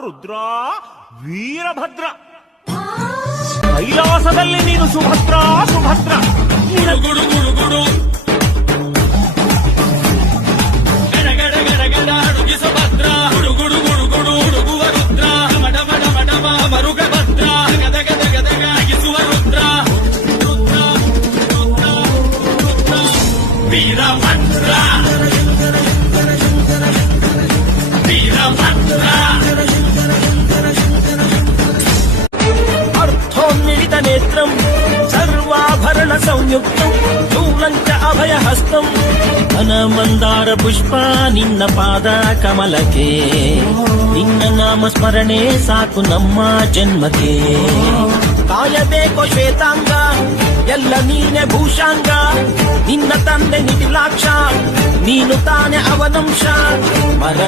ರುದ್ರ ವೀರಭದ್ರ ಕೈಲಾಸದಲ್ಲಿ ನೀನು ಸುಭದ್ರ ಸುಭದ್ರ ಗುಡು ಗುಡು ಗುಡು ಗಡ ಗಡ ಗಡ ಅಡುಗೆ ಸುಭದ್ರ ಗುಡು ಗುಡು ಗುಡು ಗುಡು ಹುಡುಗುವ ರುದ್ರ ಮಡ ಮಡ ಮಡ ಮರುಗ ಭದ್ರ ಗದ ಗದ ಗದ ಗಿಸುವ ರುದ್ರ ರುದ್ರ ರುದ್ರ ರುದ್ರ ವೀರಭದ್ರ అర్థోన్మిళిత నేత్రం సర్వాభరణ సంయుక్తం శూలంచ అభయ హస్తం ఘన మందార పుష్ಪ ನಿನ್ನ ಪಾದ ಕಮಲಕ್ಕೆ ನಿನ್ನ ನಾಮ ಸ್ಮರಣೆ ಸಾಕು ನಮ್ಮ ಜನ್ಮಕ್ಕೆ ಕಾಯಬೇಕೋ ಶ್ವೇತಾಂಗ ಎಲ್ಲ ನೀನೆ ಭೂಷಾಂಗ ನಿನ್ನ ತಂದೆ ನಿಟಿಲಾಕ್ಷ ನೀನು ತಾನೆ ಅವನಂಶ